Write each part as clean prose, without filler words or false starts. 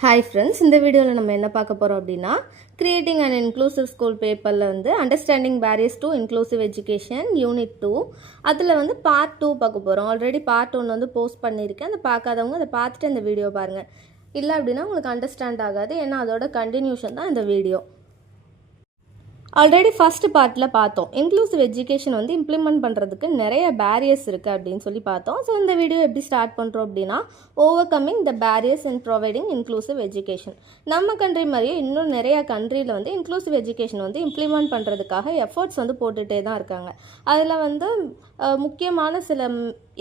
Hi friends, இந்த வீடியோவில் நம்ம என்ன பார்க்க போகிறோம் அப்படின்னா, கிரியேட்டிங் அண்ட் இன்க்ளூசிவ் ஸ்கூல் பேப்பரில் வந்து understanding barriers to inclusive education unit 2 அதில் வந்து பார்ட் 2 பார்க்க போகிறோம். ஆல்ரெடி பார்ட் 1 வந்து போஸ்ட் பண்ணியிருக்கேன். அதை பார்க்காதவங்க அதை பார்த்துட்டு இந்த வீடியோ பாருங்கள். இல்லை அப்படின்னா உங்களுக்கு அண்டர்ஸ்டாண்ட் ஆகாது, ஏன்னா அதோட கண்டினியூஷன் தான் இந்த வீடியோ. ஆல்ரெடி ஃபஸ்ட்டு பார்ட்டில் பார்த்தோம், இன்க்ளூசிவ் எஜுகேஷன் வந்து இம்ப்ளிமெண்ட் பண்ணுறதுக்கு நிறைய பேரியர்ஸ் இருக்குது அப்படின்னு சொல்லி பார்த்தோம். ஸோ இந்த வீடியோ எப்படி ஸ்டார்ட் பண்ணுறோம் அப்படின்னா, over coming the barriers in providing inclusive education. நம்ம கண்ட்ரி மாதிரியே இன்னும் நிறையா கண்ட்ரியில் வந்து இன்க்ளூசிவ் எஜுகேஷன் வந்து இம்ப்ளிமெண்ட் பண்ணுறதுக்காக எஃபர்ட்ஸ் வந்து போட்டுகிட்டே தான் இருக்காங்க. அதில் வந்து முக்கியமான சில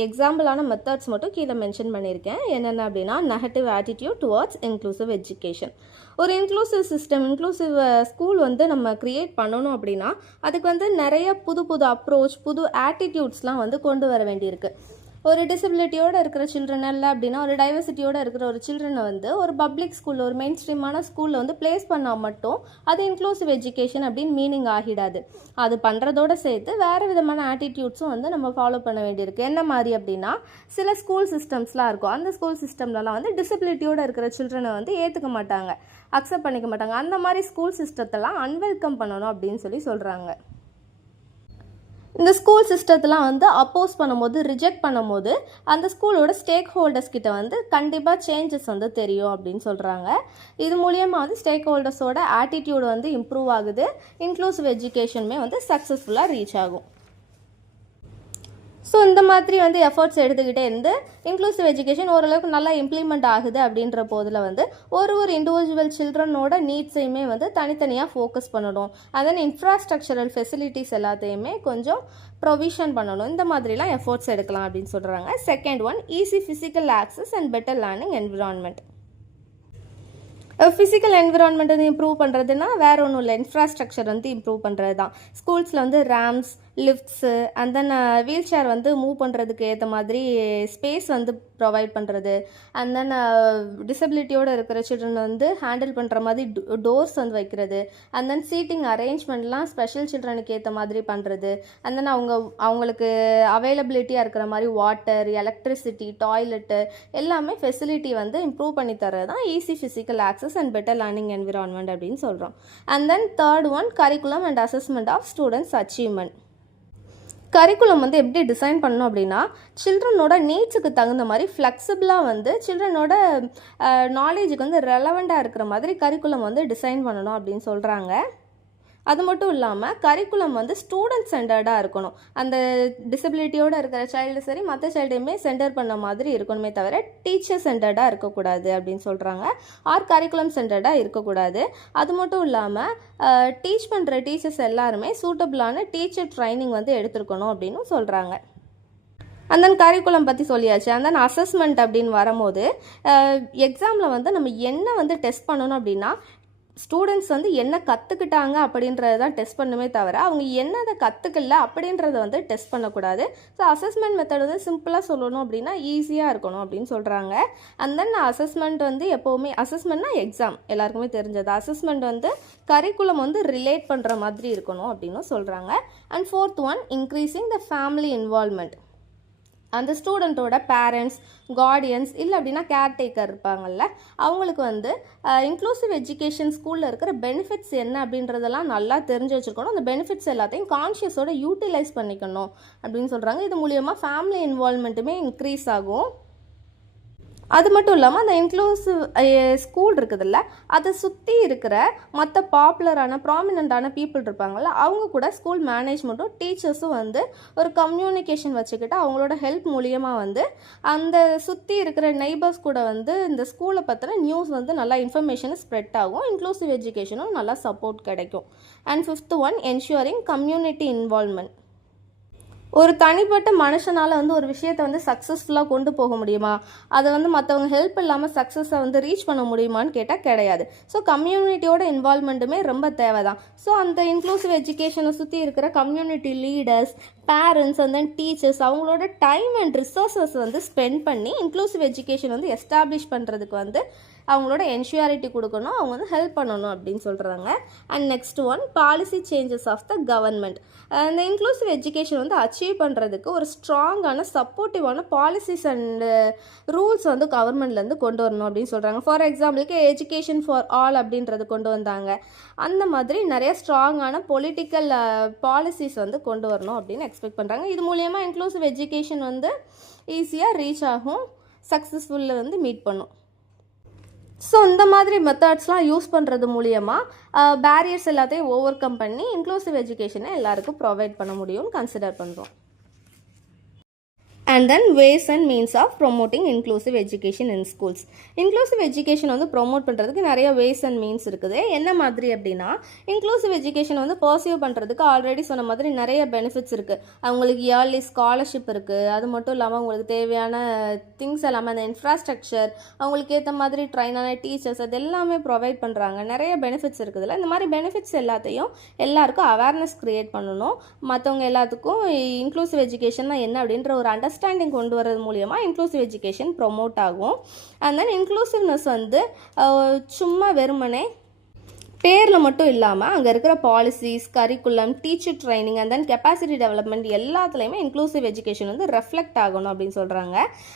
எக்ஸாம்பிளான மெத்தட்ஸ் மட்டும் கீழே மென்ஷன் பண்ணியிருக்கேன். என்னென்ன அப்படின்னா, negative attitude towards inclusive education. ஒரு இன்க்ளூசிவ் சிஸ்டம், இன்க்ளூசிவ் ஸ்கூல் வந்து நம்ம க்ரியேட் பண்ணணும் அப்படின்னா அதுக்கு வந்து நிறைய புது புது அப்ரோச், புது ஆட்டிடியூட்ஸ்லாம் வந்து கொண்டு வர வேண்டியிருக்கு. ஒரு டிசபிலிட்டியோடு இருக்கிற சில்ட்ரன் இல்லை அப்படின்னா, ஒரு டைவர்சிட்டியோடு இருக்கிற ஒரு சில்ட்ரனை வந்து ஒரு பப்ளிக் ஸ்கூலில், ஒரு மெயின் ஸ்ட்ரீமான ஸ்கூலில் வந்து பிளேஸ் பண்ணால் மட்டும் அது இன்க்ளூசிவ் எஜுகேஷன் அப்படின்னு மீனிங் ஆகிடாது. அது பண்ணுறதோடு சேர்த்து வேறு விதமான ஆட்டிடியூட்ஸும் வந்து நம்ம ஃபாலோ பண்ண வேண்டியிருக்கு. என்ன மாதிரி அப்படின்னா, சில ஸ்கூல் சிஸ்டம்ஸ்லாம் இருக்கும். அந்த ஸ்கூல் சிஸ்டம்லலாம் வந்து டிசபிலிட்டியோடு இருக்கிற சில்ட்ரனை வந்து ஏற்றுக்க மாட்டாங்க, அக்செப்ட் பண்ணிக்க மாட்டாங்க. அந்த மாதிரி ஸ்கூல் சிஸ்டத்தெல்லாம் அன்வெல்கம் பண்ணணும் அப்படின்னு சொல்கிறாங்க. இந்த ஸ்கூல் சிஸ்டத்தெலாம் வந்து அப்போஸ் பண்ணும்போது, ரிஜெக்ட் பண்ணும்போது அந்த ஸ்கூலோட ஸ்டேக் ஹோல்டர்ஸ் கிட்ட வந்து கண்டிப்பாக சேஞ்சஸ் வந்து தெரியும் அப்படின்னு சொல்கிறாங்க. இது மூலியமாக வந்து ஸ்டேக் ஹோல்டர்ஸோட ஆட்டிடியூட் வந்து இம்ப்ரூவ் ஆகுது, இன்க்ளூசிவ் எஜுகேஷனுமே வந்து சக்ஸஸ்ஃபுல்லாக ரீச் ஆகும். ஸோ இந்த மாதிரி வந்து எஃபர்ட்ஸ் எடுத்துக்கிட்டே இருந்து இன்க்ளூசிவ் எஜுகேஷன் ஓரளவுக்கு நல்லா இம்ப்ளிமெண்ட் ஆகுது அப்படின்ற போதில் வந்து ஒரு இண்டிவிஜுவல் சில்ட்ரனோட நீட்ஸையுமே வந்து தனித்தனியாக ஃபோக்கஸ் பண்ணணும். அதன் இன்ஃப்ராஸ்ட்ரக்சரல் ஃபெசிலிட்டிஸ் எல்லாத்தையுமே கொஞ்சம் ப்ரொவிஷன் பண்ணணும். இந்த மாதிரிலாம் எஃபர்ட்ஸ் எடுக்கலாம் அப்படின்னு சொல்கிறாங்க. Second one, easy physical access and better learning environment. Physical environment வந்து இம்ப்ரூவ் பண்ணுறதுனா வேறு ஒன்றும் இல்லை, இன்ஃப்ராஸ்ட்ரக்சர் வந்து இம்ப்ரூவ் பண்ணுறது தான். ஸ்கூல்ஸில் வந்து ரேம்ஸ், லிஃப்ட்ஸு அண்ட் தென் வீல் சேர் வந்து மூவ் பண்ணுறதுக்கு ஏற்ற மாதிரி ஸ்பேஸ் வந்து ப்ரொவைட் பண்ணுறது. அண்ட் தென் டிசபிலிட்டியோடு இருக்கிற சில்ட்ரன் வந்து ஹேண்டில் பண்ணுற மாதிரி டோர்ஸ் வந்து வைக்கிறது. அண்ட் தென் சீட்டிங் அரேஞ்ச்மெண்ட்லாம் ஸ்பெஷல் சில்ட்ரனுக்கு ஏற்ற மாதிரி பண்ணுறது. அண்ட் தென் அவங்களுக்கு அவைலபிலிட்டியாக இருக்கிற மாதிரி வாட்டர், எலக்ட்ரிசிட்டி, டாய்லெட்டு எல்லாமே ஃபெசிலிட்டி வந்து இம்ப்ரூவ் பண்ணி தர்றது தான் easy physical access and better learning environment அப்படின்னு சொல்கிறோம். And then third one, curriculum and assessment of students achievement. Curriculum வந்து எப்படி டிசைன் பண்ணணும் அப்படின்னா, சில்ட்ரனோட நீட்ஸுக்கு தகுந்த மாதிரி ஃப்ளெக்சிபிளாக வந்து சில்ட்ரனோட நாலேஜுக்கு வந்து ரெலவெண்ட்டாக இருக்கிற மாதிரி கரிக்குலம் வந்து டிசைன் பண்ணணும் அப்படின்னு சொல்கிறாங்க. அது மட்டும் இல்லாமல் கரிக்குலம் வந்து ஸ்டூடெண்ட் சென்டர்டாக இருக்கணும். அந்த டிசபிலிட்டியோடு இருக்கிற சைல்டு சரி, மற்ற சைல்டையுமே சென்டர் பண்ண மாதிரி இருக்கணுமே தவிர டீச்சர் சென்டர்டாக இருக்கக்கூடாது அப்படின்னு சொல்கிறாங்க. ஆர் கரிக்குலம் சென்டர்டாக இருக்கக்கூடாது. அது மட்டும் இல்லாமல் டீச் பண்ணுற டீச்சர்ஸ் எல்லாருமே சூட்டபிளான டீச்சர் ட்ரைனிங் வந்து எடுத்துருக்கணும் அப்படின்னு சொல்கிறாங்க. அண்ட் தென் கரிக்குலம் பற்றி சொல்லியாச்சு. அண்ட் தென் அசஸ்மெண்ட் அப்படின்னு வரும்போது எக்ஸாமில் வந்து நம்ம என்ன வந்து டெஸ்ட் பண்ணணும் அப்படின்னா, ஸ்டூடெண்ட்ஸ் வந்து என்ன கற்றுக்கிட்டாங்க அப்படின்றத தான் டெஸ்ட் பண்ணுமே தவிர அவங்க என்னதை கற்றுக்கல அப்படின்றத வந்து டெஸ்ட் பண்ணக்கூடாது. ஸோ அசஸ்மெண்ட் மெத்தட் வந்து சிம்பிளாக சொல்லணும் அப்படின்னா ஈஸியாக இருக்கணும் அப்படின்னு சொல்கிறாங்க. அண்ட் தென் அசஸ்மெண்ட் வந்து எப்போவுமே, அசஸ்மெண்ட்னா எக்ஸாம் எல்லாருக்குமே தெரிஞ்சது. அசஸ்மெண்ட் வந்து கரிக்குலம் வந்து ரிலேட் பண்ணுற மாதிரி இருக்கணும் அப்படின்னு சொல்கிறாங்க. And fourth one, increasing the family involvement. அந்த ஸ்டூடெண்ட்டோட பேரண்ட்ஸ், கார்டியன்ஸ் இல்லை அப்படின்னா கேர்டேக்கர் இருப்பாங்கள்ல, அவங்களுக்கு வந்து இன்க்ளூசிவ் எஜுகேஷன் ஸ்கூலில் இருக்கிற பெனிஃபிட்ஸ் என்ன அப்படின்றதெல்லாம் நல்லா தெரிஞ்சு வச்சுருக்கணும். அந்த பெனிஃபிட்ஸ் எல்லாத்தையும் கான்ஷியஸோட யூட்டிலைஸ் பண்ணிக்கணும் அப்படின்னு சொல்கிறாங்க. இது மூலியமாக ஃபேமிலி இன்வால்மெண்ட்டுமே இன்க்ரீஸ் ஆகும். அது மட்டும் இல்லாமல் அந்த இன்க்ளூசிவ் ஸ்கூல் இருக்குதுல்ல, அதை சுற்றி இருக்கிற மற்ற பாப்புலரான ப்ராமினெண்ட்டான பீப்புள் இருப்பாங்கள்ல, அவங்க கூட ஸ்கூல் மேனேஜ்மெண்ட்டும் டீச்சர்ஸும் வந்து ஒரு கம்யூனிகேஷன் வச்சுக்கிட்டு அவங்களோட ஹெல்ப் மூலியமாக வந்து அந்த சுற்றி இருக்கிற நெய்பர்ஸ் கூட வந்து இந்த ஸ்கூலை பற்றின நியூஸ் வந்து நல்லா இன்ஃபர்மேஷன் ஸ்ப்ரெட் ஆகும். இன்க்ளூசிவ் எஜுகேஷனும் நல்லா சப்போர்ட் கிடைக்கும். And fifth one, ensuring community involvement. ஒரு தனிப்பட்ட மனுஷனால் வந்து ஒரு விஷயத்தை வந்து சக்ஸஸ்ஃபுல்லாக கொண்டு போக முடியுமா, அதை வந்து மற்றவங்க ஹெல்ப் இல்லாமல் சக்ஸஸை வந்து ரீச் பண்ண முடியுமான்னு கேட்டால் கிடையாது. ஸோ கம்யூனிட்டியோட இன்வால்மெண்ட்டுமே ரொம்ப தேவை தான். ஸோ அந்த இன்க்ளூசிவ் எஜுகேஷனை சுற்றி இருக்கிற community leaders, parents and then teachers அவங்களோட டைம் அண்ட் ரிசோர்ஸஸ் வந்து ஸ்பெண்ட் பண்ணி இன்க்ளூசிவ் எஜுகேஷன் வந்து எஸ்டாப்ளிஷ் பண்ணுறதுக்கு வந்து அவங்களோட என்ஷூரிட்டி கொடுக்கணும், அவங்க வந்து ஹெல்ப் பண்ணணும் அப்படின்னு சொல்கிறாங்க. And next one policy changes of the government. இந்த இன்க்ளூசிவ் எஜுகேஷன் வந்து அச்சீவ் பண்ணுறதுக்கு ஒரு ஸ்ட்ராங்கான சப்போர்ட்டிவான பாலிசிஸ் அண்டு ரூல்ஸ் வந்து கவர்மெண்ட்லேருந்து கொண்டு வரணும் அப்படின்னு சொல்கிறாங்க. ஃபார் எக்ஸாம்பிளுக்கு எஜுகேஷன் ஃபார் ஆல் அப்படின்றது கொண்டு வந்தாங்க. அந்த மாதிரி நிறைய ஸ்ட்ராங்கான பொலிட்டிக்கல் பாலிசிஸ் வந்து கொண்டு வரணும் அப்படின்னு எக்ஸ்பெக்ட் பண்ணுறாங்க. இது மூலயமா இன்க்ளூசிவ் எஜுகேஷன் வந்து ஈஸியாக ரீச் ஆகும், சக்ஸஸ்ஃபுல்லில் வந்து மீட் பண்ணும். ஸோ இந்த மாதிரி மெத்தட்ஸ்லாம் யூஸ் பண்ணுறது மூலியமாக பேரியர்ஸ் எல்லாத்தையும் ஓவர் கம் பண்ணி இன்க்ளூசிவ் எஜுகேஷனை எல்லாருக்கும் ப்ரொவைட் பண்ண முடியும்னு கன்சிடர் பண்ணுறோம். And then ways and means of promoting inclusive education in schools. Inclusive education வந்து ப்ரொமோட் பண்ணுறதுக்கு நிறைய வேஸ் அண்ட் மீன்ஸ் இருக்குது. என்ன மாதிரி அப்படின்னா, இன்க்ளூசிவ் எஜுகேஷன் வந்து பர்சியூ பண்ணுறதுக்கு ஆல்ரெடி சொன்ன மாதிரி நிறைய பெனிஃபிட்ஸ் இருக்குது. அவங்களுக்கு இயர்லி ஸ்காலர்ஷிப் இருக்குது. அது மட்டும் இல்லாமல் அவங்களுக்கு தேவையான திங்ஸ் எல்லாமே, அந்த இன்ஃப்ராஸ்ட்ரக்சர், அவங்களுக்கு ஏற்ற மாதிரி ட்ரைனான டீச்சர்ஸ், அது எல்லாமே ப்ரொவைட் பண்ணுறாங்க. நிறைய பெனிஃபிட்ஸ் இருக்குதுல்ல. இந்த மாதிரி பெனிஃபிட்ஸ் எல்லாத்தையும் எல்லாருக்கும் அவேர்னஸ் க்ரியேட் பண்ணணும். மற்றவங்க எல்லாத்துக்கும் இன்க்ளூசிவ் எஜுகேஷன்னா என்ன அப்படின்ற ஒரு அண்டர்ஸ்டாண்டிங் கொண்டு வரது மூலியமாக இன்க்ளூசிவ் எஜுகேஷன் ப்ரொமோட் ஆகும். அண்ட் தென் இன்க்ளூசிவ்னஸ் வந்து சும்மா வெறுமனே பேரில் மட்டும் இல்லாமல் அங்கே இருக்கிற policies, curriculum, teacher training and then capacity development எல்லாத்துலேயுமே இன்க்ளூசிவ் எஜுகேஷன் வந்து ரெஃப்ளெக்ட் ஆகணும் அப்படின்னு சொல்கிறாங்க.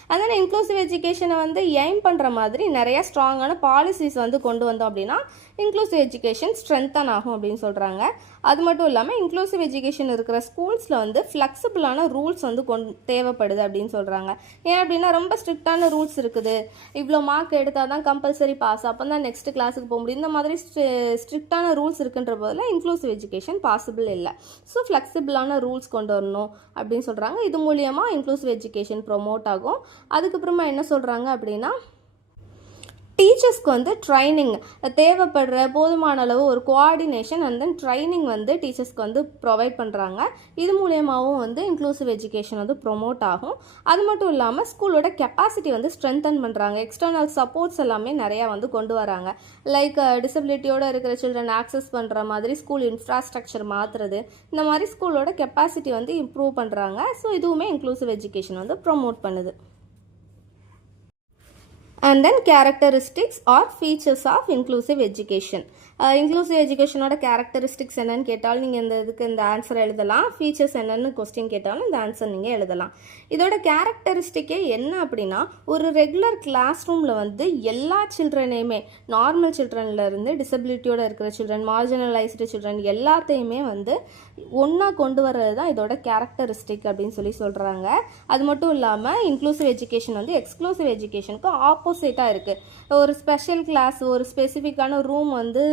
அண்ட் தென் இன்க்ளூசிவ் எஜுகேஷனை வந்து எய்ம் பண்ணுற மாதிரி நிறைய ஸ்ட்ராங்கான பாலிசிஸ் வந்து கொண்டு வந்தோம் அப்படின்னா இன்க்ளூசிவ் எஜுகேஷன் ஸ்ட்ரென்தன் ஆகும் அப்படின்னு சொல்கிறாங்க. அது மட்டும் இல்லாமல் இன்க்ளூசிவ் எஜுகேஷன் இருக்கிற ஸ்கூல்ஸில் வந்து ஃப்ளெக்சிபிளான ரூல்ஸ் வந்து தேவைப்படுது அப்படின்னு சொல்கிறாங்க. ஏன் அப்படின்னா ரொம்ப ஸ்ட்ரிக்டான ரூல்ஸ் இருக்குது. இவ்வளோ மார்க் எடுத்தால் தான் கம்பல்சரி பாஸ், அப்போ தான் நெக்ஸ்ட் கிளாஸுக்கு போக முடியும். இந்த மாதிரி ஸ்ட்ரிக்டான ரூல்ஸ் இருக்குன்ற போதில் இன்க்ளூசிவ் எஜுகேஷன் பாசிபிள் இல்லை. ஸோ ஃப்ளெக்சிபிளான ரூல்ஸ் கொண்டு வரணும் அப்படின்னு சொல்கிறாங்க. இது மூலியமாக இன்க்ளூசிவ் எஜுகேஷன் ப்ரொமோட் ஆகும். அதுக்கப்புறமா என்ன சொல்கிறாங்க அப்படின்னா, டீச்சர்ஸ்க்கு வந்து ட்ரைனிங் தேவைப்படுற போதுமான அளவு ஒரு கோஆர்டினேஷன் அண்ட் தென் ட்ரைனிங் வந்து டீச்சர்ஸ்க்கு வந்து ப்ரொவைட் பண்ணுறாங்க. இது மூலயமாவும் வந்து இன்க்ளூசிவ் எஜுகேஷன் வந்து ப்ரொமோட் ஆகும். அது மட்டும் இல்லாமல் ஸ்கூலோட கெப்பாசிட்டி வந்து ஸ்ட்ரென்தன் பண்ணுறாங்க. எக்ஸ்டர்னல் சப்போர்ட்ஸ் எல்லாமே நிறையா வந்து கொண்டு வராங்க. லைக் டிசபிலிட்டியோடு இருக்கிற சில்ட்ரன் ஆக்சஸ் பண்ணுற மாதிரி ஸ்கூல் இன்ஃப்ராஸ்ட்ரக்சர் மாற்றுறது, இந்த மாதிரி ஸ்கூலோட கெப்பாசிட்டி வந்து இம்ப்ரூவ் பண்ணுறாங்க. ஸோ இதுவுமே இன்க்ளூசிவ் எஜுகேஷன் வந்து ப்ரொமோட் பண்ணுது. And then characteristics or features of inclusive education. Inclusive எஜுகேஷனோட கேரக்டரிஸ்டிக்ஸ் என்னன்னு கேட்டாலும் நீங்கள் இந்த ஆன்சர் எழுதலாம். ஃபீச்சர்ஸ் என்னன்னு கொஸ்டின் கேட்டாலும் இந்த ஆன்சர் நீங்கள் எழுதலாம். இதோட கேரக்டரிஸ்டிக்கே என்ன அப்படின்னா, ஒரு ரெகுலர் கிளாஸ் ரூமில் வந்து எல்லா சில்ட்ரனையுமே, நார்மல் சில்ட்ரன்லேருந்து டிசபிலிட்டியோடு இருக்கிற சில்ட்ரன், மார்ஜினலைஸ்டு சில்ட்ரன் எல்லாத்தையுமே வந்து ஒன்றா கொண்டு வர்றது தான் இதோட கேரக்டரிஸ்டிக் அப்படின்னு சொல்கிறாங்க. அது மட்டும் இல்லாமல் இன்க்ளூசிவ் எஜுகேஷன் வந்து எக்ஸ்க்ளூசிவ் எஜுகேஷனுக்கு ஆப்போசிட்டாக இருக்குது. ஒரு ஸ்பெஷல் கிளாஸ், ஒரு ஸ்பெசிஃபிக்கான ரூம் வந்து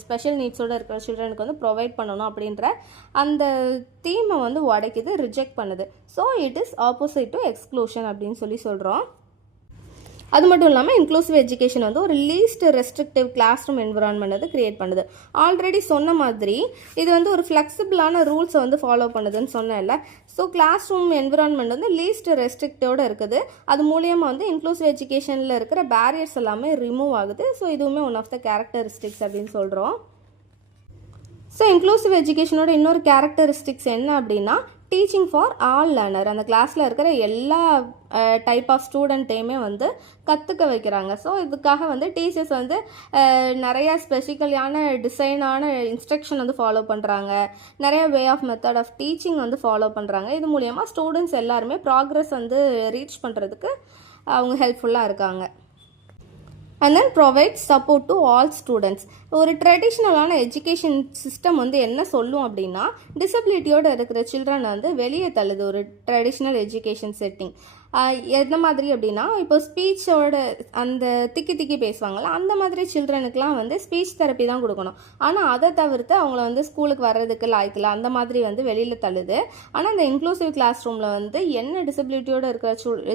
ஸ்பெஷல் நீட்ஸோடு இருக்கிற சில்ட்ரனுக்கு வந்து ப்ரொவைட் பண்ணணும் அப்படின்ற அந்த தீமை வந்து உடைக்குது, ரிஜெக்ட் பண்ணுது. So it is opposite to exclusion அப்படின்னு சொல்கிறோம். அது மட்டும் இல்லாமல் இன்க்ளூசிவ் எஜுகேஷன் வந்து ஒரு least restrictive class room environment வந்து கிரியேட் பண்ணுது. ஆல்ரெடி சொன்ன மாதிரி இது வந்து ஒரு ஃப்ளெக்சிபிளான ரூல்ஸை வந்து ஃபாலோ பண்ணுதுன்னு சொன்னேன்ல. ஸோ கிளாஸ் ரூம் என்விரான்மெண்ட் வந்து லீஸ்ட் ரெஸ்ட்ரிக்டோடு இருக்குது. அது மூலியமாக வந்து இன்க்ளூசிவ் எஜுகேஷனில் இருக்கிற பேரியர்ஸ் எல்லாமே ரிமூவ் ஆகுது. ஸோ இதுவுமே ஒன் ஆஃப் த கேரக்டரிஸ்டிக்ஸ் அப்படின்னு சொல்கிறோம். ஸோ இன்க்ளூசிவ் எஜுகேஷனோட இன்னொரு கேரக்டரிஸ்டிக்ஸ் என்ன அப்படின்னா, டீச்சிங் ஃபார் ஆல் லேர்னர். அந்த கிளாஸில் இருக்கிற எல்லா டைப் ஆஃப் ஸ்டூடெண்ட்டையுமே வந்து கற்றுக்க வைக்கிறாங்க. ஸோ இதுக்காக வந்து டீச்சர்ஸ் வந்து நிறையா ஸ்பெசிக்கலான டிசைனான இன்ஸ்ட்ரக்ஷன் வந்து ஃபாலோ பண்ணுறாங்க. நிறைய way of method of teaching வந்து ஃபாலோ பண்ணுறாங்க. இது மூலயமா ஸ்டூடெண்ட்ஸ் எல்லாருமே ப்ராக்ரஸ் வந்து ரீச் பண்ணுறதுக்கு அவங்க ஹெல்ப்ஃபுல்லாக இருக்காங்க. And then provide support to all students. ஒரு ட்ரெடிஷ்னலான எஜுகேஷன் சிஸ்டம் வந்து என்ன சொல்லும் அப்படின்னா, டிசபிலிட்டியோடு இருக்கிற சில்ட்ரன் வந்து வெளியே தள்ளுது ஒரு ட்ரெடிஷ்னல் எஜுகேஷன் செட்டிங். எந்த மாதிரி அப்படின்னா, இப்போ ஸ்பீச்சோட அந்த திக்கி பேசுவாங்கள்ல, அந்த மாதிரி சில்ட்ரனுக்குலாம் வந்து ஸ்பீச் தெரப்பி தான் கொடுக்கணும். ஆனால் அதை தவிர்த்து அவங்கள வந்து ஸ்கூலுக்கு வர்றதுக்கு லாய்க்கில் அந்த மாதிரி வந்து வெளியில் தள்ளுது. ஆனால் இந்த இன்க்ளூசிவ் கிளாஸ் ரூமில் வந்து என்ன டிசபிலிட்டியோடு இருக்கிற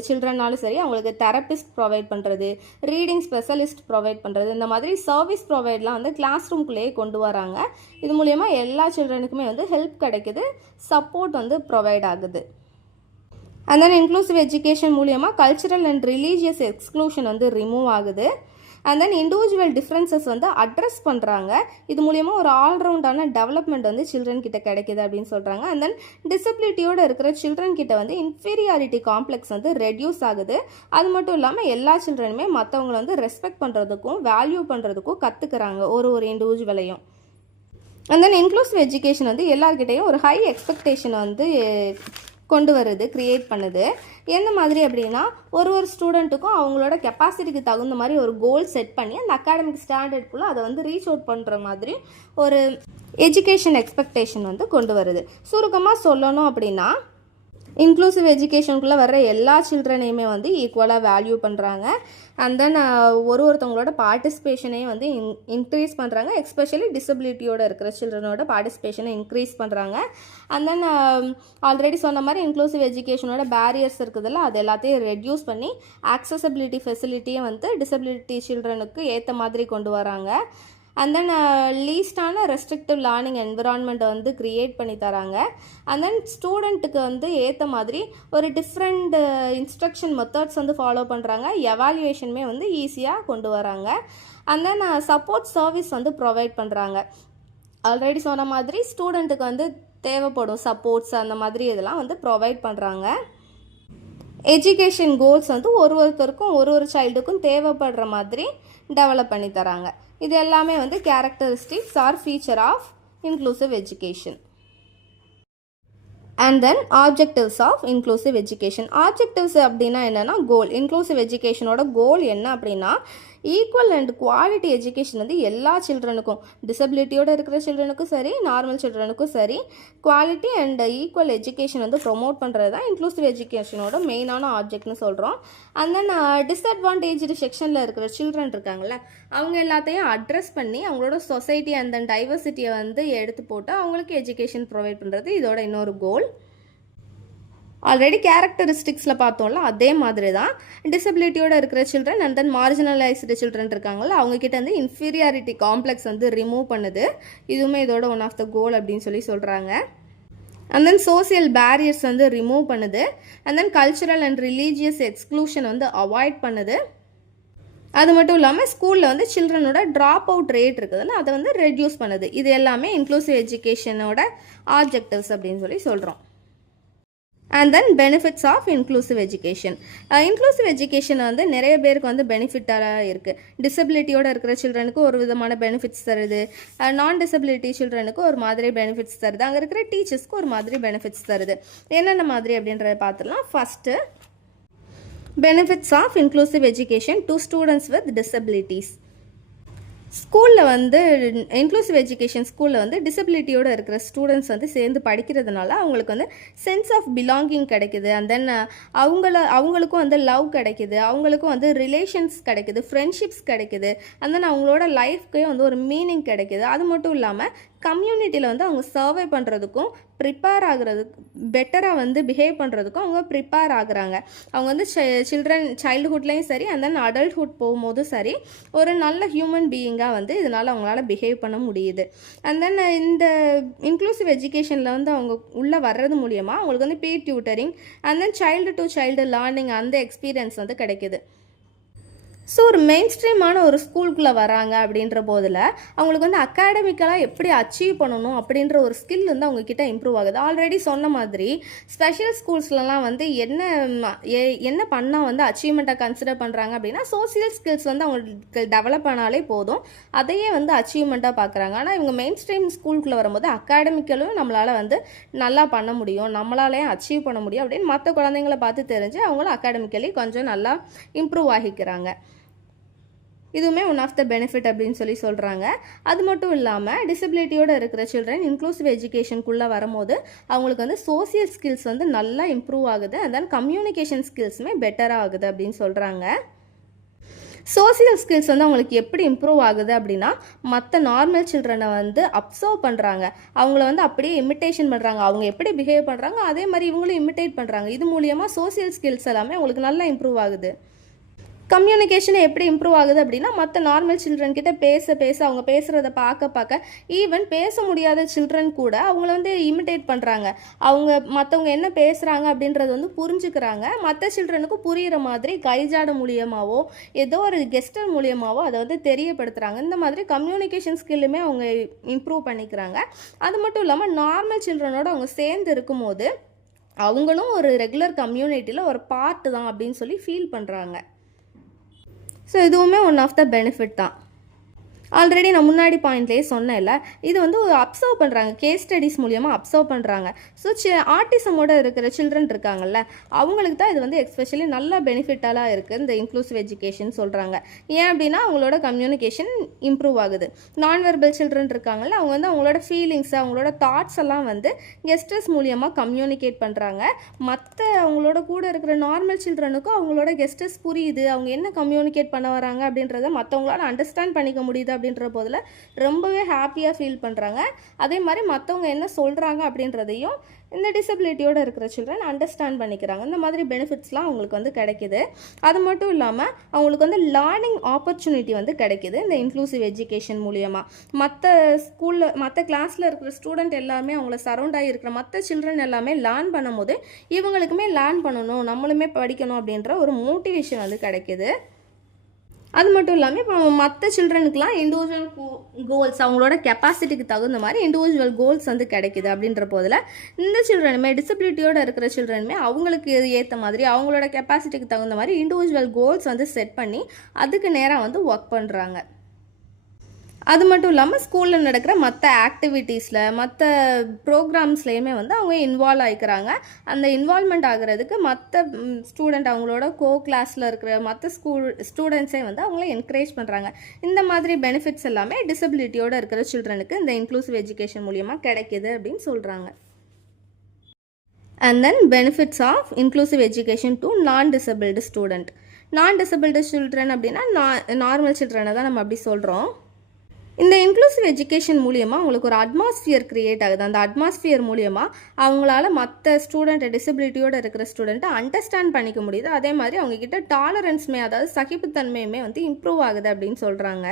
சில்ட்ரனாலும் சரி, அவங்களுக்கு தெரப்பிஸ்ட் ப்ரொவைட் பண்ணுறது, ரீடிங் ஸ்பெஷலிஸ்ட் ப்ரொவைட் பண்ணுறது, இந்த மாதிரி சர்வீஸ் ப்ரொவைட்லாம் வந்து கிளாஸ் ரூம்குள்ளேயே கொண்டு வராங்க. இது மூலயமா எல்லா சில்ட்ரனுக்குமே வந்து ஹெல்ப் கிடைக்குது, சப்போர்ட் வந்து ப்ரொவைட் ஆகுது. அண்ட் தென் இன்க்ளூசிவ் எஜுகேஷன் மூலியமாக கல்ச்சுரல் அண்ட் ரிலீஜியஸ் எக்ஸ்க்ளூஷன் வந்து ரிமூவ் ஆகுது. அண்ட் தென் இண்டிவிஜுவல் டிஃப்ரென்சஸ் வந்து அட்ரஸ் பண்ணுறாங்க. இது மூலயமா ஒரு ஆல்ரவுண்டான டெவலப்மெண்ட் வந்து சில்ட்ரன் கிட்ட கிடைக்குது அப்படின்னு சொல்கிறாங்க. அண்ட் தென் டிசபிலிட்டியோடு இருக்கிற சில்ட்ரன் கிட்ட வந்து இன்ஃபீரியாரிட்டி காம்ப்ளெக்ஸ் வந்து ரெடியூஸ் ஆகுது. அது மட்டும் இல்லாமல் எல்லா சில்ட்ரனுமே மற்றவங்களை வந்து ரெஸ்பெக்ட் பண்ணுறதுக்கும் வேல்யூ பண்ணுறதுக்கும் கற்றுக்குறாங்க ஒரு இண்டிவிஜுவலையும். அண்ட் தென் இன்க்ளூசிவ் எஜுகேஷன் வந்து எல்லார்கிட்டையும் ஒரு ஹை எக்ஸ்பெக்டேஷனை வந்து கொண்டு வருது, க்ரியேட் பண்ணுது. எந்த மாதிரி அப்படின்னா ஒரு ஸ்டூடெண்ட்டுக்கும் அவங்களோட கெப்பாசிட்டிக்கு தகுந்த மாதிரி ஒரு கோல் செட் பண்ணி அந்த அகாடமிக் ஸ்டாண்டர்ட்குள்ளே அதை வந்து ரீச் அவுட் பண்ணுற மாதிரி ஒரு எஜுகேஷன் எக்ஸ்பெக்டேஷன் வந்து கொண்டு வருது. சுருக்கமாக சொல்லணும் அப்படின்னா இன்க்ளூசிவ் எஜுகேஷனுக்குள்ளே வர்ற எல்லா சில்ட்ரனையுமே வந்து ஈக்குவலாக வேல்யூ பண்ணுறாங்க. அண்ட் தென் ஒருத்தவங்களோட பார்ட்டிசிபேஷனையும் வந்து இன்க்ரீஸ் பண்ணுறாங்க. எஸ்பெஷலி டிசபிலிட்டியோடு இருக்கிற சில்ட்ரனோட பார்ட்டிசிபேஷனை இன்க்ரீஸ் பண்ணுறாங்க. அண்ட் தென் ஆல்ரெடி சொன்ன மாதிரி இன்க்ளூசிவ் எஜுகேஷனோட பேரியர்ஸ் இருக்குதுல்ல, அது எல்லாத்தையும் ரெடியூஸ் பண்ணி ஆக்சசபிலிட்டி ஃபெசிலிட்டியை வந்து டிசபிலிட்டி சில்ட்ரனுக்கு ஏற்ற மாதிரி கொண்டு வராங்க. அண்ட் தென் லீஸ்டான ரெஸ்ட்ரிக்டிவ் லேர்னிங் என்விரான்மெண்ட்டை வந்து க்ரியேட் பண்ணி தராங்க. அண்ட் தென் ஸ்டூடெண்ட்டுக்கு வந்து ஏற்ற மாதிரி ஒரு டிஃப்ரெண்ட் இன்ஸ்ட்ரக்ஷன் மெத்தட்ஸ் வந்து ஃபாலோ பண்ணுறாங்க. எவாலுவேஷனுமே வந்து ஈஸியாக கொண்டு வராங்க. அண்ட் தென் சப்போர்ட் சர்வீஸ் வந்து ப்ரொவைட் பண்ணுறாங்க. ஆல்ரெடி சொன்ன மாதிரி ஸ்டூடெண்ட்டுக்கு வந்து தேவைப்படும் சப்போர்ட்ஸ் அந்த மாதிரி இதெல்லாம் வந்து ப்ரொவைட் பண்ணுறாங்க. எஜுகேஷன் கோல்ஸ் வந்து ஒருத்தருக்கும் ஒரு சைல்டுக்கும் தேவைப்படுற மாதிரி டெவலப் பண்ணி தராங்க. இது எல்லாமே வந்து characteristics or feature of inclusive education. And then objectives of inclusive education. Objectives அப்படின்னா என்னென்னா கோல். இன்க்ளூசிவ் எஜுகேஷனோட கோல் என்ன அப்படின்னா ஈக்குவல் அண்ட் குவாலிட்டி எஜுகேஷன் வந்து எல்லா சில்ட்ரனுக்கும், டிசபிலிட்டியோடு இருக்கிற சில்ட்ரனுக்கும் சரி, நார்மல் சில்ட்ரனுக்கும் சரி, குவாலிட்டி அண்ட் ஈக்குவல் எஜுகேஷன் வந்து ப்ரொமோட் பண்ணுறது தான் இன்க்ளூசிவ் எஜுகேஷனோட மெயினான ஆப்ஜெக்ட்னு சொல்கிறோம். அண்ட் தென் டிஸ்அட்வான்டேஜ்டு செக்ஷனில் இருக்கிற சில்ட்ரன் இருக்காங்கள்ல, அவங்க எல்லாத்தையும் அட்ரஸ் பண்ணி அவங்களோட சொசைட்டி அண்ட் தென் டைவர்சிட்டியை வந்து எடுத்து போட்டு அவங்களுக்கு எஜுகேஷன் ப்ரொவைட் பண்ணுறது இதோட இன்னொரு கோல். ஆல்ரெடி கேரக்டரிஸ்டிக்ஸில் பார்த்தோம்ல, அதே மாதிரி தான் டிசபிலிட்டியோடு இருக்கிற children and then marginalised children இருக்காங்கள்ல, அவங்கக்கிட்ட வந்து இன்ஃபீரியாரிட்டி காம்ப்ளெக்ஸ் வந்து ரிமூவ் பண்ணுது. இதுவுமே இதோட ஒன் ஆஃப் த கோல் அப்படின்னு சொல்கிறாங்க. அண்ட் தென் சோசியல் பேரியர்ஸ் வந்து ரிமூவ் பண்ணுது. And then cultural and religious exclusion வந்து அவாய்ட் பண்ணுது. அது மட்டும் இல்லாமல் ஸ்கூலில் வந்து சில்ட்ரனோட ட்ராப் அவுட் ரேட் இருக்குதுல்ல, அதை வந்து ரெடியூஸ் பண்ணுது. இது எல்லாமே இன்க்ளூசிவ் எஜுகேஷனோட ஆப்ஜெக்டிவ்ஸ் அப்படின்னு சொல்கிறோம். And then benefits of inclusive education. Inclusive education வந்து நிறைய பேருக்கு வந்து பெனிஃபிட்டாக இருக்குது. டிசபிலிட்டியோடு இருக்கிற சில்ட்ரனுக்கு ஒரு விதமான பெனிஃபிட்ஸ் தருது, நான் டிசபிலிட்டி சில்ட்ரனுக்கு ஒரு மாதிரி பெனிஃபிட்ஸ் தருது, அங்கே இருக்கிற டீச்சர்ஸ்க்கு ஒரு மாதிரி பெனிஃபிட்ஸ் தருது. என்னென்ன மாதிரி அப்படின்றத பார்த்துலாம். First, benefits of inclusive education to students with disabilities. ஸ்கூலில் வந்து இன்க்ளூசிவ் எஜுகேஷன் ஸ்கூலில் வந்து டிசபிலிட்டியோடு இருக்கிற ஸ்டூடெண்ட்ஸ் வந்து சேர்ந்து படிக்கிறதுனால அவங்களுக்கு வந்து சென்ஸ் ஆஃப் பிலாங்கிங் கிடைக்குது. அண்ட் தென் அவங்களுக்கும் வந்து லவ் கிடைக்குது, அவங்களுக்கும் வந்து ரிலேஷன்ஸ் கிடைக்குது, ஃப்ரெண்ட்ஷிப்ஸ் கிடைக்குது. அண்ட் தென் அவங்களோட லைஃப்க்கே வந்து ஒரு மீனிங் கிடைக்குது. அது மட்டும் இல்லாமல் கம்யூனிட்டியில் வந்து அவங்க சர்வை பண்ணுறதுக்கும் ப்ரிப்பேர் ஆகுறதுக்கு, பெட்டராக வந்து பிஹேவ் பண்ணுறதுக்கும் அவங்க ப்ரிப்பேர் ஆகுறாங்க. அவங்க வந்து சைல்டுஹுட்லேயும் சரி அண்ட் தென் அடல்ட்ஹுட் போகும்போதும் சரி ஒரு நல்ல ஹியூமன் பீயிங்காக வந்து இதனால் அவங்களால பிஹேவ் பண்ண முடியுது. அண்ட் தென் இந்த இன்க்ளூசிவ் எஜுகேஷனில் வந்து அவங்க உள்ளே வர்றது மூலியமாக அவங்களுக்கு வந்து peer tutoring and then child to child learning அந்த எக்ஸ்பீரியன்ஸ் வந்து கிடைக்குது. ஸோ ஒரு மெயின் ஸ்ட்ரீமான ஒரு ஸ்கூலுக்குள்ளே வராங்க அப்படின்ற போதில் அவங்களுக்கு வந்து அகாடமிக்கலாக எப்படி அச்சீவ் பண்ணணும் அப்படின்ற ஒரு ஸ்கில் வந்து அவங்கக்கிட்ட இம்ப்ரூவ் ஆகுது. ஆல்ரெடி சொன்ன மாதிரி ஸ்பெஷல் ஸ்கூல்ஸ்லலாம் வந்து என்ன பண்ணால் வந்து அச்சீவ்மெண்ட்டாக கன்சிடர் பண்ணுறாங்க அப்படின்னா சோசியல் ஸ்கில்ஸ் வந்து அவங்களுக்கு டெவலப் ஆனாலே போதும், அதையே வந்து அச்சீவ்மெண்ட்டாக பார்க்குறாங்க. ஆனால் இவங்க மெயின் ஸ்ட்ரீம் ஸ்கூலுக்குள்ளே வரும்போது அகாடமிக்கலும் நம்மளால் வந்து நல்லா பண்ண முடியும், நம்மளாலே அச்சீவ் பண்ண முடியும் அப்படின்னு மற்ற குழந்தைங்களை பார்த்து தெரிஞ்சு அவங்களும் அகாடமிக்கலி கொஞ்சம் நல்லா இம்ப்ரூவ் ஆகிக்கிறாங்க. இதுவுமே ஒன் ஆஃப் த பெனிஃபிட் அப்படின்னு சொல்கிறாங்க. அது மட்டும் இல்லாமல் டிசபிலிட்டியோடு இருக்கிற சில்ட்ரன் இன்க்ளூசிவ் எஜுகேஷனுக்குள்ளே வரும்போது அவங்களுக்கு வந்து சோசியல் ஸ்கில்ஸ் வந்து நல்லா இம்ப்ரூவ் ஆகுது. அண்ட் தென் கம்யூனிகேஷன் ஸ்கில்ஸுமே பெட்டராக ஆகுது அப்படின்னு சொல்கிறாங்க. சோசியல் ஸ்கில்ஸ் வந்து அவங்களுக்கு எப்படி இம்ப்ரூவ் ஆகுது அப்படின்னா மற்ற நார்மல் சில்ட்ரனை வந்து அப்சர்வ் பண்ணுறாங்க, அவங்கள வந்து அப்படியே இமிட்டேஷன் பண்ணுறாங்க, அவங்க எப்படி பிஹேவ் பண்ணுறாங்க அதே மாதிரி இவங்களும் இமிட்டேட் பண்ணுறாங்க. இது மூலியமாக சோசியல் ஸ்கில்ஸ் எல்லாமே அவங்களுக்கு நல்லா இம்ப்ரூவ் ஆகுது. கம்யூனிகேஷன் எப்படி இம்ப்ரூவ் ஆகுது அப்படின்னா, மற்ற நார்மல் சில்ட்ரன் கிட்ட பேச பேச அவங்க பேசுகிறத பார்க்க பார்க்க ஈவன் பேச முடியாத சில்ட்ரன் கூட அவங்கள வந்து இமிட்டேட் பண்ணுறாங்க. அவங்க மற்றவங்க என்ன பேசுகிறாங்க அப்படின்றது வந்து புரிஞ்சுக்கிறாங்க. மற்ற சில்ட்ரனுக்கு புரிகிற மாதிரி கைஜாட மூலியமாகவோ ஏதோ ஒரு கெஸ்டர் மூலியமாகவோ அதை வந்து தெரியப்படுத்துகிறாங்க. இந்த மாதிரி கம்யூனிகேஷன் ஸ்கில்லுமே அவங்க இம்ப்ரூவ் பண்ணிக்கிறாங்க. அது மட்டும் இல்லாமல் நார்மல் சில்ட்ரனோட அவங்க சேர்ந்து இருக்கும்போது அவங்களும் ஒரு ரெகுலர் கம்யூனிட்டியில் ஒரு பார்ட்டு தான் அப்படின்னு சொல்லி ஃபீல் பண்ணுறாங்க. ஸோ இதுவுமே ஒன் ஆஃப் த பெனிஃபிட் தான். ஆல்ரெடி நான் முன்னாடி பாயிண்ட்லேயே சொன்னேன்ல, இது வந்து அப்சர்வ் பண்ணுறாங்க, கேஸ் ஸ்டடீஸ் மூலியமாக அப்சர்வ் பண்ணுறாங்க. ஸோ ஆர்டிசமோட இருக்கிற சில்ட்ரன் இருக்காங்கல்ல, அவங்களுக்கு தான் இது வந்து எஸ்பெஷலி நல்ல பெனிஃபிட்டாலாம் இருக்குது இந்த இன்க்ளூசிவ் எஜுகேஷன் சொல்கிறாங்க. ஏன் அப்படின்னா அவங்களோட கம்யூனிகேஷன் இம்ப்ரூவ் ஆகுது. நான் வெர்பல் சில்ட்ரன் இருக்காங்கல்ல, அவங்க வந்து அவங்களோட ஃபீலிங்ஸ் அவங்களோட தாட்ஸ் எல்லாம் வந்து கெஸ்டர்ஸ் மூலியமாக கம்யூனிகேட் பண்ணுறாங்க. மற்ற அவங்களோட கூட இருக்கிற நார்மல் சில்ட்ரனுக்கும் அவங்களோட கெஸ்டர்ஸ் புரியுது, அவங்க என்ன கம்யூனிகேட் பண்ண வராங்க அப்படின்றத மற்றவங்களால அண்டர்ஸ்டாண்ட் பண்ணிக்க முடியுது அப்படின்ற போதில் ரொம்பவே ஹாப்பியாக ஃபீல் பண்ணுறாங்க. அதே மாதிரி மற்றவங்க என்ன சொல்கிறாங்க அப்படின்றதையும் இந்த டிசபிலிட்டியோடு இருக்கிற சில்ட்ரன் அண்டர்ஸ்டாண்ட் பண்ணிக்கிறாங்க. இந்த மாதிரி பெனிஃபிட்ஸ்லாம் அவங்களுக்கு வந்து கிடைக்கிது. அது மட்டும் இல்லாமல் அவங்களுக்கு வந்து லேர்னிங் ஆப்பர்ச்சுனிட்டி வந்து கிடைக்கிது இந்த இன்க்ளூசிவ் எஜுகேஷன் மூலியமாக. மற்ற ஸ்கூலில் மற்ற கிளாஸில் இருக்கிற ஸ்டூடெண்ட் எல்லாமே அவங்கள சரௌண்ட் ஆகி இருக்கிற மற்ற சில்ட்ரன் எல்லாமே லேர்ன் பண்ணும்போது இவங்களுக்குமே லேர்ன் பண்ணணும், நம்மளுமே படிக்கணும் அப்படின்ற ஒரு மோட்டிவேஷன் வந்து கிடைக்கிது. அது மட்டும் இல்லாமல் இப்போ மற்ற சில்ட்ரனுக்குலாம் இண்டிவிஜுவல் கோல்ஸ் அவங்களோட கெப்பாசிட்டிக்கு தகுந்த மாதிரி இண்டிவிஜுவல் கோல்ஸ் வந்து கிடைக்கிது. அப்படின்ற போதில் இந்த சில்ட்ரனுமே டிசபிலிட்டியோடு இருக்கிற சில்ட்ரனுமே அவங்களுக்கு ஏற்ற மாதிரி அவங்களோட கெப்பாசிட்டிக்கு தகுந்த மாதிரி இண்டிவிஜுவல் கோல்ஸ் வந்து செட் பண்ணி அதுக்கு நேராக வந்து ஒர்க் பண்ணுறாங்க. அது மட்டும் இல்லாமல் ஸ்கூலில் நடக்கிற மற்ற ஆக்டிவிட்டீஸில் மற்ற ப்ரோக்ராம்ஸ்லேயுமே வந்து அவங்க இன்வால்வ் ஆகிக்கிறாங்க. அந்த இன்வால்மெண்ட் ஆகிறதுக்கு மற்ற ஸ்டூடெண்ட் அவங்களோட கிளாஸில் இருக்கிற மற்ற ஸ்டூடெண்ட்ஸே வந்து அவங்கள என்கரேஜ் பண்ணுறாங்க. இந்த மாதிரி பெனிஃபிட்ஸ் எல்லாமே டிசபிலிட்டியோடு இருக்கிற சில்ட்ரனுக்கு இந்த இன்க்ளூசிவ் எஜுகேஷன் மூலியமாக கிடைக்கிது அப்படின்னு சொல்கிறாங்க. And then benefits of inclusive education to non-disabled student. Non-disabled children அப்படின்னா நார்மல் சில்ட்ரனை தான் நம்ம அப்படி சொல்கிறோம். இந்த இன்க்ளூசிவ் எஜுகேஷன் மூலியமாக அவங்களுக்கு ஒரு அட்மாஸ்ஃபியர் க்ரியேட் ஆகுது. அந்த அட்மாஸ்ஃபியர் மூலியமாக அவங்களால மற்ற ஸ்டூடெண்ட் டிசபிலிட்டியோடு இருக்கிற ஸ்டூடெண்ட்டை அண்டர்ஸ்டாண்ட் பண்ணிக்க முடியுது. அதே மாதிரி அவங்கக்கிட்ட டாலரன்ஸுமே அதாவது சகிப்புத்தன்மையுமே வந்து இம்ப்ரூவ் ஆகுது அப்படின்னு சொல்கிறாங்க.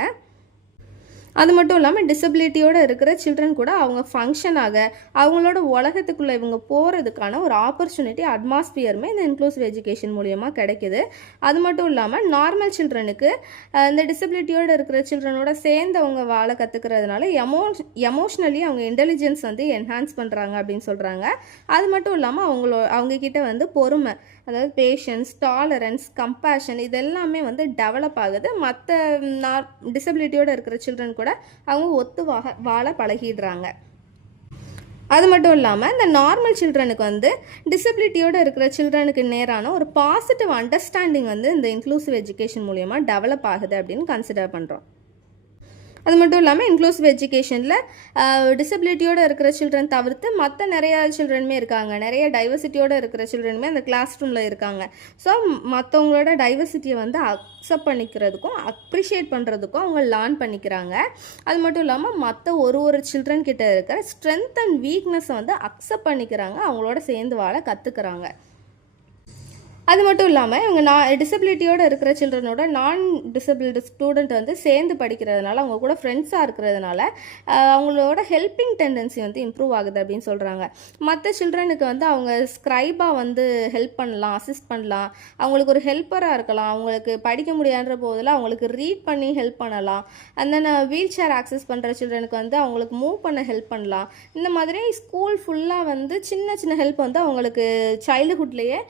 அது மட்டும் இல்லாமல் டிசபிலிட்டியோடு இருக்கிற சில்ட்ரன் கூட அவங்க ஃபங்க்ஷன் ஆக அவங்களோட உலகத்துக்குள்ளே இவங்க போகிறதுக்கான ஒரு ஆப்பர்ச்சுனிட்டி அட்மாஸ்பியருமே இந்த இன்க்ளூசிவ் எஜுகேஷன் மூலியமாக கிடைக்கிது. அது மட்டும் இல்லாமல் நார்மல் சில்ட்ரனுக்கு இந்த டிசபிலிட்டியோடு இருக்கிற சில்ட்ரனோட சேர்ந்து அவங்க வாழ கற்றுக்கிறதுனால எமோஷ்னலி அவங்க இன்டெலிஜென்ஸ் வந்து என்ஹான்ஸ் பண்ணுறாங்க அப்படின்னு சொல்கிறாங்க. அது மட்டும் இல்லாமல் அவங்கக்கிட்ட வந்து பொறுமை அதாவது பேஷன்ஸ், டாலரன்ஸ், கம்பேஷன் இதெல்லாமே வந்து டெவலப் ஆகுது. மற்ற டிசபிலிட்டியோடு இருக்கிற சில்ட்ரன் கூட அவங்க ஒத்து வாழ பழகிடுறாங்க. அது மட்டும் இல்லாமல் இந்த நார்மல் சில்ட்ரனுக்கு வந்து டிசபிலிட்டியோடு இருக்கிற சில்ட்ரனுக்கு நேரான ஒரு பாசிட்டிவ் அண்டர்ஸ்டாண்டிங் வந்து இந்த இன்க்ளூசிவ் எஜுகேஷன் மூலியமாக டெவலப் ஆகுது அப்படின்னு கன்சிடர் பண்ணுறோம். அது மட்டும் இல்லாமல் இன்க்ளூசிவ் எஜுகேஷனில் டிசபிலிட்டியோடு இருக்கிற சில்ட்ரன் தவிர்த்து மற்ற நிறையா சில்ட்ரனுமே இருக்காங்க. நிறைய டைவர்சிட்டியோடு இருக்கிற சில்ட்ரனுமே அந்த கிளாஸ் ரூமில் இருக்காங்க. ஸோ மற்றவங்களோட டைவர்சிட்டியை வந்து அக்செப்ட் பண்ணிக்கிறதுக்கும் அப்ரிஷியேட் பண்ணுறதுக்கும் அவங்க லேர்ன் பண்ணிக்கிறாங்க. அது மட்டும் இல்லாமல் மற்ற ஒரு சில்ட்ரன் கிட்ட இருக்கிற ஸ்ட்ரென்த் அண்ட் வீக்னஸை வந்து அக்செப்ட் பண்ணிக்கிறாங்க, அவங்களோட சேர்ந்து வாழ கற்றுக்குறாங்க. அது மட்டும் இல்லாமல் இவங்க டிசபிலிட்டியோடு இருக்கிற சில்ட்ரனோட நான் டிசபிலிட்டி ஸ்டூடெண்ட் வந்து சேர்ந்து படிக்கிறதுனால அவங்க கூட ஃப்ரெண்ட்ஸாக இருக்கிறதுனால அவங்களோட ஹெல்பிங் டெண்டன்சி வந்து இம்ப்ரூவ் ஆகுது அப்படின்னு சொல்கிறாங்க. மற்ற சில்ட்ரனுக்கு வந்து அவங்க ஸ்க்ரைபாக வந்து ஹெல்ப் பண்ணலாம், அசிஸ்ட் பண்ணலாம், அவங்களுக்கு ஒரு ஹெல்ப்பராக இருக்கலாம், அவங்களுக்கு படிக்க முடியாத போதில் அவங்களுக்கு ரீட் பண்ணி ஹெல்ப் பண்ணலாம். And then wheel chair access பண்ணுற சில்ட்ரனுக்கு வந்து அவங்களுக்கு மூவ் பண்ண ஹெல்ப் பண்ணலாம். இந்த மாதிரி ஸ்கூல் ஃபுல்லாக வந்து சின்ன சின்ன ஹெல்ப் வந்து அவங்களுக்கு சைல்டுஹுட்லேயே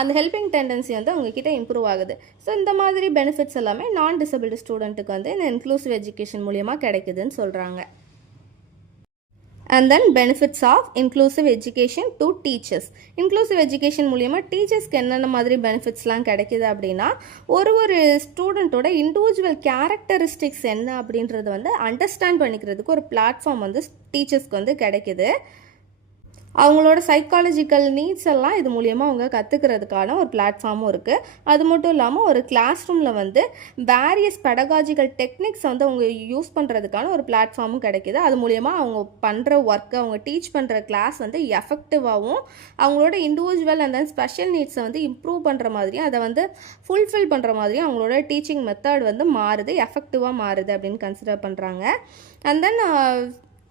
அந்த ஹெல்பிங் டெண்டன்சி வந்து அவங்கக்கிட்ட இம்ப்ரூவ் ஆகுது. ஸோ இந்த மாதிரி பெனிஃபிட்ஸ் எல்லாமே நான் டிசபிலிட்டி ஸ்டூடெண்ட்டுக்கு வந்து இந்த இன்க்ளூசிவ் எஜுகேஷன் மூலியமாக கிடைக்குதுன்னு சொல்கிறாங்க. And then benefits of inclusive education to teachers. Inclusive education மூலியமாக டீச்சர்ஸ்க்கு என்னென்ன மாதிரி பெனிஃபிட்ஸ்லாம் கிடைக்கிது அப்படின்னா ஒரு ஸ்டூடெண்ட்டோட இண்டிவிஜுவல் கேரக்டரிஸ்டிக்ஸ் என்ன அப்படின்றது வந்து அண்டர்ஸ்டாண்ட் பண்ணிக்கிறதுக்கு ஒரு பிளாட்ஃபார்ம் வந்து டீச்சர்ஸ்க்கு வந்து கிடைக்கிது. அவங்களோட சைக்காலஜிக்கல் நீட்ஸ் எல்லாம் இது மூலியமாக அவங்க கற்றுக்கிறதுக்கான ஒரு பிளாட்ஃபார்மும் இருக்குது. அது மட்டும் இல்லாமல் ஒரு கிளாஸ் ரூமில் வந்து வேரியஸ் பெடகாஜிக்கல் டெக்னிக்ஸ் வந்து அவங்க யூஸ் பண்ணுறதுக்கான ஒரு பிளாட்ஃபார்மும் கிடைக்கிது. அது மூலியமாக அவங்க பண்ணுற ஒர்க்கு, அவங்க டீச் பண்ணுற கிளாஸ் வந்து எஃபெக்டிவாகவும் அவங்களோட இண்டிவிஜுவல் அண்ட் தென் ஸ்பெஷல் நீட்ஸை வந்து இம்ப்ரூவ் பண்ணுற மாதிரியும் அதை வந்து ஃபுல்ஃபில் பண்ணுற மாதிரியும் அவங்களோட டீச்சிங் மெத்தட் வந்து மாறுது, எஃபெக்டிவாக மாறுது அப்படின்னு கன்சிடர் பண்ணுறாங்க. அண்ட் தென்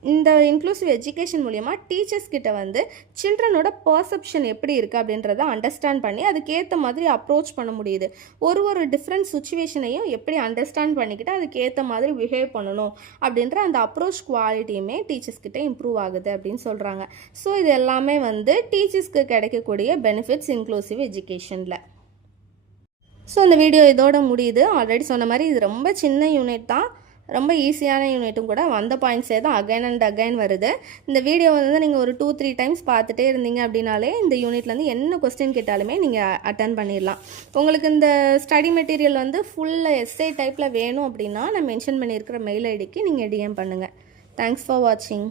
இந்த இன்க்ளூசிவ் எஜுகேஷன் மூலிமா டீச்சர்ஸ் கிட்ட வந்து சில்ட்ரனோட பர்செப்ஷன் எப்படி இருக்குது அப்படின்றத அண்டர்ஸ்டாண்ட் பண்ணி அதுக்கேற்ற மாதிரி அப்ரோச் பண்ண முடியுது. ஒரு டிஃப்ரெண்ட் சுச்சுவேஷனையும் எப்படி அண்டர்ஸ்டாண்ட் பண்ணிக்கிட்டு அதுக்கேற்ற மாதிரி பிஹேவ் பண்ணணும் அப்படின்ற அந்த அப்ரோச் குவாலிட்டியுமே டீச்சர்ஸ் கிட்ட இம்ப்ரூவ் ஆகுது அப்படின்னு சொல்கிறாங்க. ஸோ இது எல்லாமே வந்து டீச்சர்ஸ்க்கு கிடைக்கக்கூடிய பெனிஃபிட்ஸ் இன்க்ளூசிவ் எஜுகேஷனில். ஸோ இந்த வீடியோ இதோட முடியுது. ஆல்ரெடி சொன்ன மாதிரி இது ரொம்ப சின்ன யூனிட் தான், ரொம்ப ஈஸியான யூனிட்டும் கூட. வந்த பாயிண்ட்ஸே தான் அகைன் அண்ட் அகைன் வருது. இந்த வீடியோ வந்து நீங்கள் ஒரு 2-3 டைம்ஸ் பார்த்துட்டே இருந்தீங்க அப்படின்னாலே இந்த யூனிட்லேருந்து என்ன கொஸ்டின் கேட்டாலுமே நீங்கள் அட்டன் பண்ணிடலாம். உங்களுக்கு இந்த ஸ்டடி மெட்டீரியல் வந்து ஃபுல் எஸ்ஏ டைப்பில் வேணும் அப்படின்னா நான் மென்ஷன் பண்ணியிருக்கிற மெயில் ஐடிக்கு நீங்கள் டிஎம் பண்ணுங்கள். தேங்க்ஸ் ஃபார் வாட்சிங்.